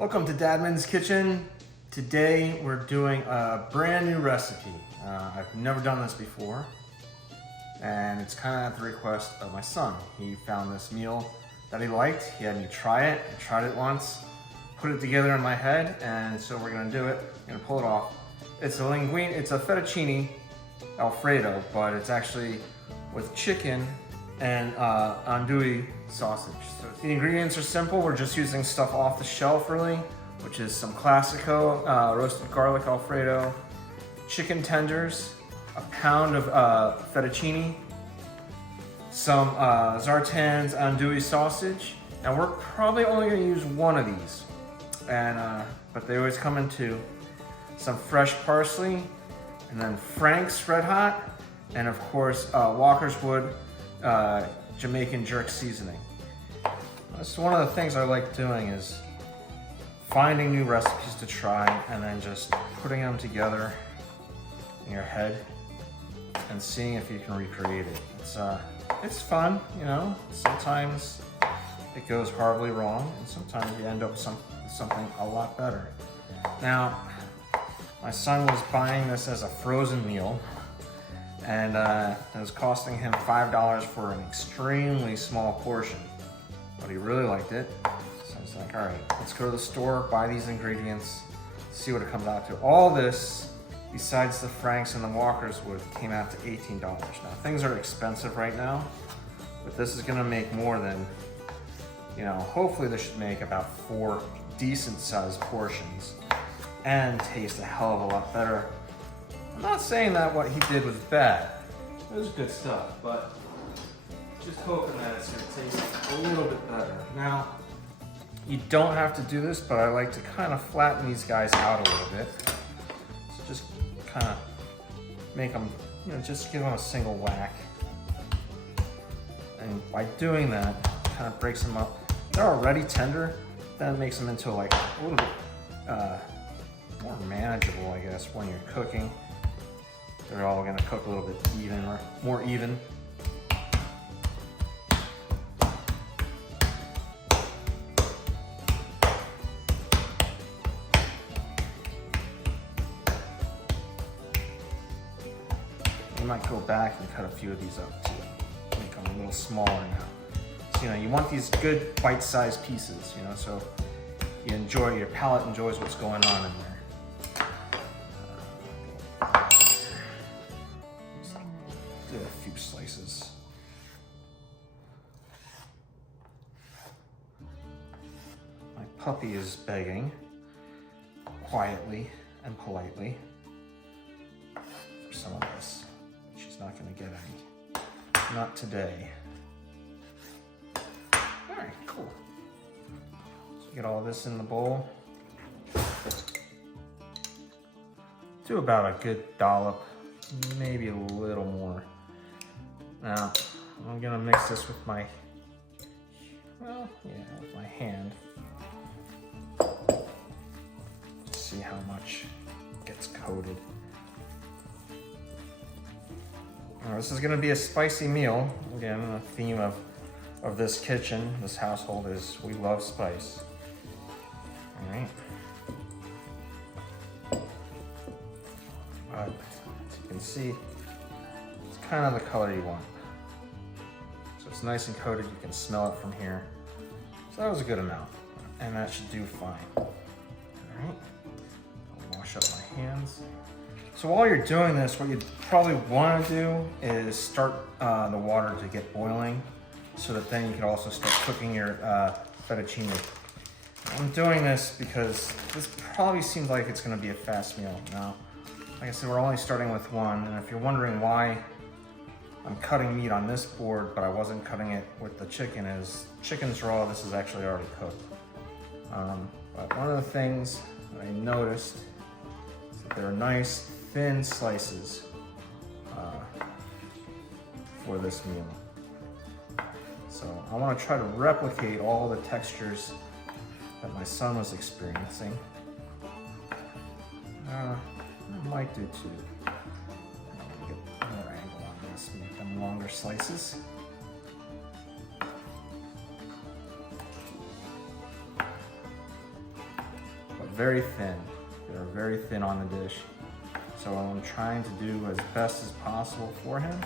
Welcome to Dadman's Kitchen. Today we're doing a brand new recipe. I've never done this before, and it's kind of at the request of my son. He found this meal that he liked. He had me try it. I tried it once, put it together in my head, and so we're gonna do it. We're gonna pull it off. It's a linguine. It's a fettuccine Alfredo, but it's actually with chicken and andouille sausage. So the ingredients are simple. We're just using stuff off the shelf really, which is some Classico roasted garlic Alfredo, chicken tenders, a pound of fettuccine, some Zartan's andouille sausage, and we're probably only gonna use one of these. And but they always come in two. Some fresh parsley, and then Frank's Red Hot, and of course Walker's Wood Jamacan Jerk seasoning. That's one of the things I like doing, is finding new recipes to try and then just putting them together in your head and seeing if you can recreate it. It's fun, you know. Sometimes it goes horribly wrong, and sometimes you end up with something a lot better. Now, my son was buying this as a frozen meal, and it was costing him $5 for an extremely small portion. But he really liked it, so I was like, all right, let's go to the store, buy these ingredients, see what it comes out to. All this, besides the Frank's and the Walker's Wood, came out to $18. Now, things are expensive right now, but this is gonna make more than, you know, hopefully this should make about 4 decent sized portions and taste a hell of a lot better. I'm not saying that what he did was bad. It was good stuff, but just hoping that it's gonna taste a little bit better. Now, you don't have to do this, but I like to kind of flatten these guys out a little bit. So just kind of make them, you know, just give them a single whack. And by doing that, kind of breaks them up. They're already tender, then it makes them into like a little bit more manageable, I guess, when you're cooking. They're all gonna cook a little bit even, or more even. You might go back and cut a few of these up too, make them a little smaller now. So, you know, you want these good bite-sized pieces, you know, so you enjoy, your palate enjoys what's going on in there. Do a few slices. My puppy is begging quietly and politely for some of this. She's not gonna get any. Not today. All right, cool. So get all this in the bowl. Do about a good dollop, maybe a little more. Now, I'm gonna mix this with my, with my hand. See how much gets coated. Now, this is gonna be a spicy meal. Again, the theme of this kitchen, this household, is we love spice. All right. But as you can see, it's kind of the color you want. So it's nice and coated, you can smell it from here. So that was a good amount, and that should do fine. All right, I'll wash up my hands. So while you're doing this, what you probably want to do is start the water to get boiling, so that then you can also start cooking your fettuccine. I'm doing this because this probably seems like it's going to be a fast meal. Now, like I said, we're only starting with one, and if you're wondering why I'm cutting meat on this board, but I wasn't cutting it with the chicken, is chicken's raw, this is actually already cooked. But one of the things that I noticed is that there are nice thin slices for this meal. So I want to try to replicate all the textures that my son was experiencing. I might do too. I'll get another angle on this, make them longer slices. very thin. They're very thin on the dish. So I'm trying to do as best as possible for him.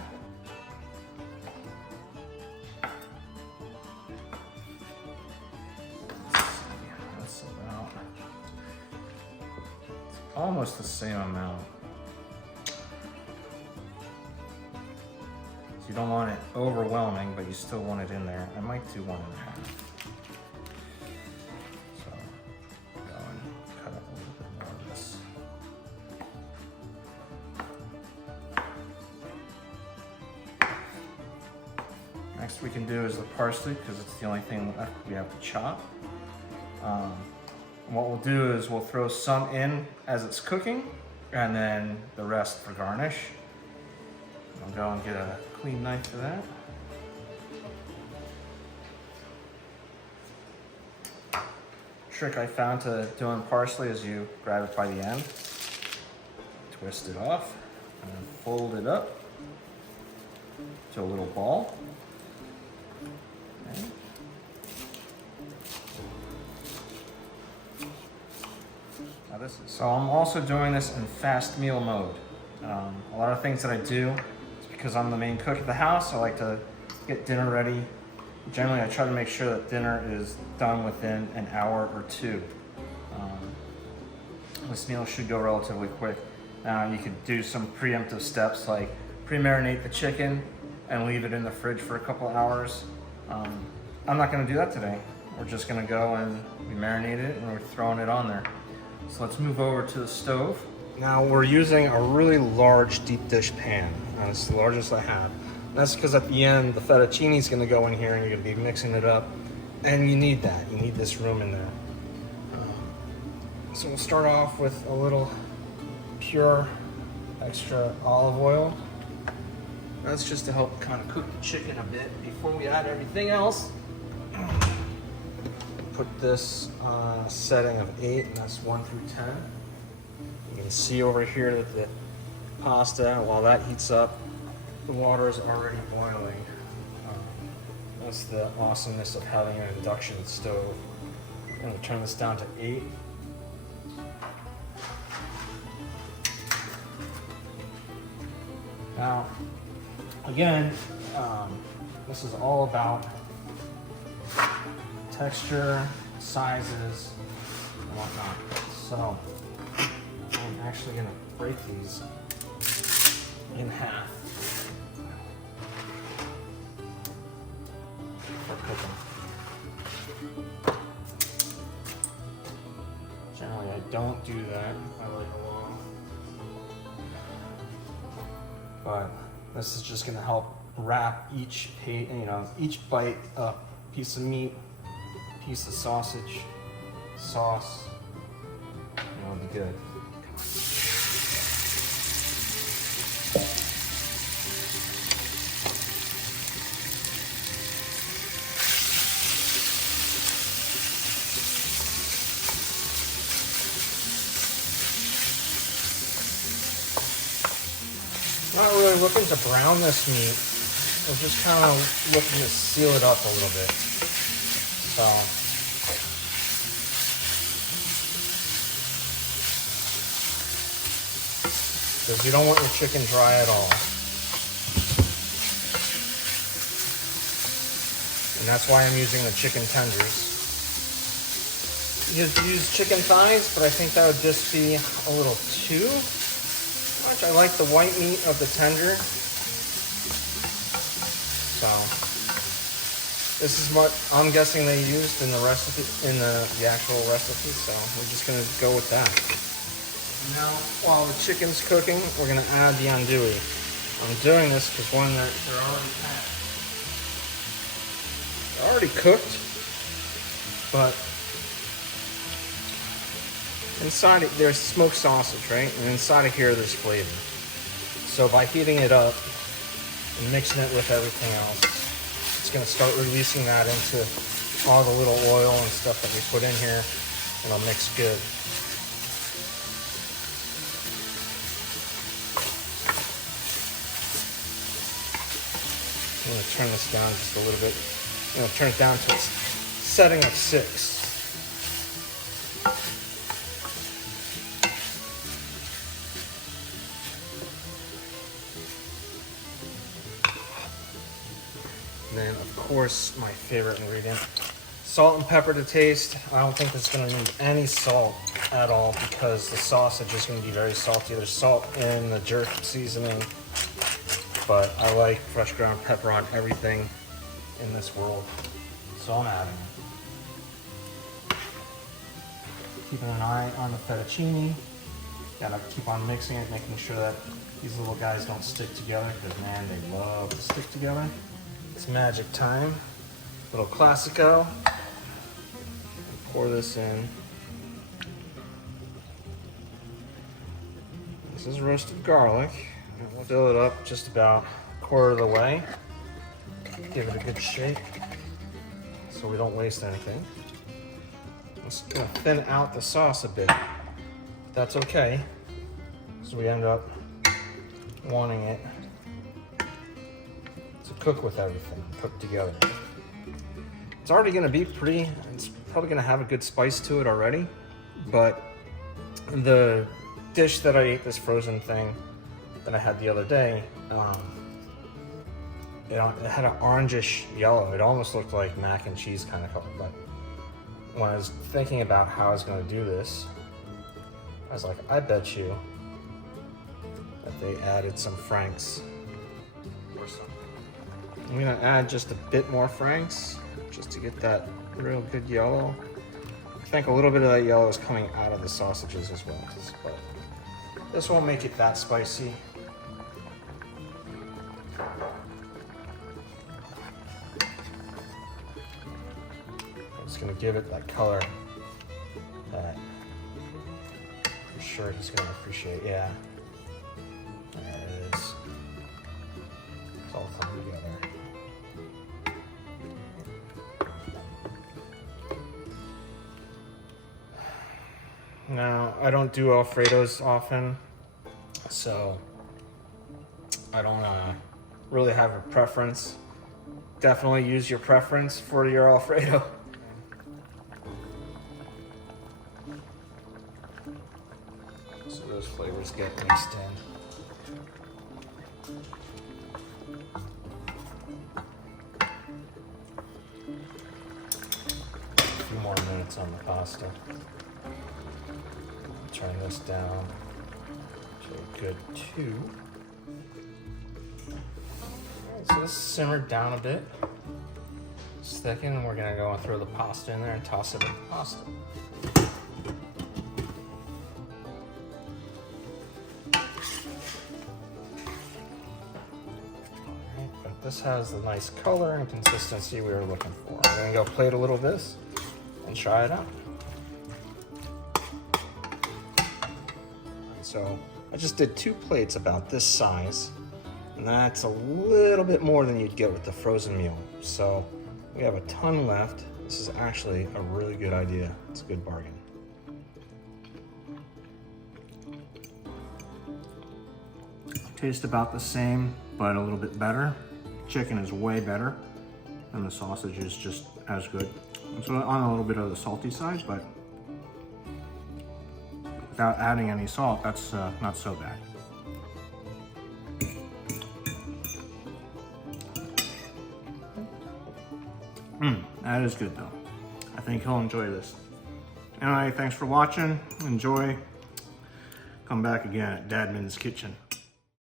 That's about, it's almost the same amount. So you don't want it overwhelming, but you still want it in there. I might do 1.5. So go and cut up a little bit more of this. Next we can do is the parsley, because it's the only thing left we have to chop. What we'll do is we'll throw some in as it's cooking, and then the rest for garnish. I'll go and get a clean knife for that. Trick I found to doing parsley is you grab it by the end, twist it off, and then fold it up to a little ball. Okay. So I'm also doing this in fast meal mode. A lot of things that I do is because I'm the main cook of the house. I like to get dinner ready. Generally, I try to make sure that dinner is done within an hour or two. This meal should go relatively quick. Now, you could do some preemptive steps like pre-marinate the chicken and leave it in the fridge for a couple hours. I'm not going to do that today. We're just going to go and we marinate it and we're throwing it on there. So let's move over to the stove. Now we're using a really large deep dish pan. It's the largest I have. And that's because at the end, the fettuccine is going to go in here and you're going to be mixing it up. And you need that. You need this room in there. So we'll start off with a little pure extra olive oil. That's just to help kind of cook the chicken a bit before we add everything else. Put this on a setting of 8, and that's 1 through 10. You can see over here that the pasta, while that heats up, the water is already boiling. That's the awesomeness of having an induction stove. I'm going to turn this down to 8. Now, again, this is all about texture, sizes, and whatnot. So I'm actually going to break these in half for cooking. Generally, I don't do that. I like a long, but this is just going to help wrap each bite up. Piece of meat, piece of sausage, sauce, and it'll be good. Not really looking to brown this meat. We're just kind of looking to seal it up a little bit. So, because you don't want your chicken dry at all. And that's why I'm using the chicken tenders. You could use chicken thighs, but I think that would just be a little too much. I like the white meat of the tender. So, this is what I'm guessing they used in the recipe, in the actual recipe. So we're just gonna go with that. Now, while the chicken's cooking, we're gonna add the andouille. I'm doing this because one, they're already cooked, but inside it, there's smoked sausage, right? And inside of here, there's flavor. So by heating it up and mixing it with everything else, it's gonna start releasing that into all the little oil and stuff that we put in here, and it'll mix good. I'm gonna turn this down just a little bit. I'm gonna turn it down to a setting of 6. course, my favorite ingredient. Salt and pepper to taste. I don't think it's gonna need any salt at all because the sausage is gonna be very salty. There's salt in the jerk seasoning, but I like fresh ground pepper on everything in this world, so I'm adding it. Keeping an eye on the fettuccine. Gotta keep on mixing it, making sure that these little guys don't stick together, because man, they love to stick together. It's magic time. Little Classico. Pour this in. This is roasted garlic. We'll fill it up just about a quarter of the way. Give it a good shake so we don't waste anything. I'm just gonna thin out the sauce a bit. That's okay, so we end up wanting it to cook with everything, cook together. It's already gonna be it's probably gonna have a good spice to it already, but the dish that I ate, this frozen thing that I had the other day, it had an orangish yellow. It almost looked like mac and cheese kind of color, but when I was thinking about how I was gonna do this, I was like, I bet you that they added some Franks or something. I'm gonna add just a bit more Franks just to get that real good yellow. I think a little bit of that yellow is coming out of the sausages as well, but this won't make it that spicy. I'm just gonna give it that color that I'm sure he's gonna appreciate. Yeah, there it is. It's all coming together. Now, I don't do Alfredos often, so I don't really have a preference. Definitely use your preference for your Alfredo. So those flavors get mixed in. A few more minutes on the pasta. Turn this down to a good 2. Alright, so this simmered down a bit. It's thickened, and we're gonna go and throw the pasta in there and toss it in the pasta. Alright, but this has the nice color and consistency we were looking for. I'm gonna go plate a little this and try it out. So I just did 2 plates about this size, and that's a little bit more than you'd get with the frozen meal. So we have a ton left. This is actually a really good idea. It's a good bargain. Tastes about the same, but a little bit better. Chicken is way better, and the sausage is just as good. So on a little bit of the salty side, but without adding any salt, that's not so bad. That is good though. I think he'll enjoy this. Anyway, thanks for watching. Enjoy. Come back again at Dadman's Kitchen.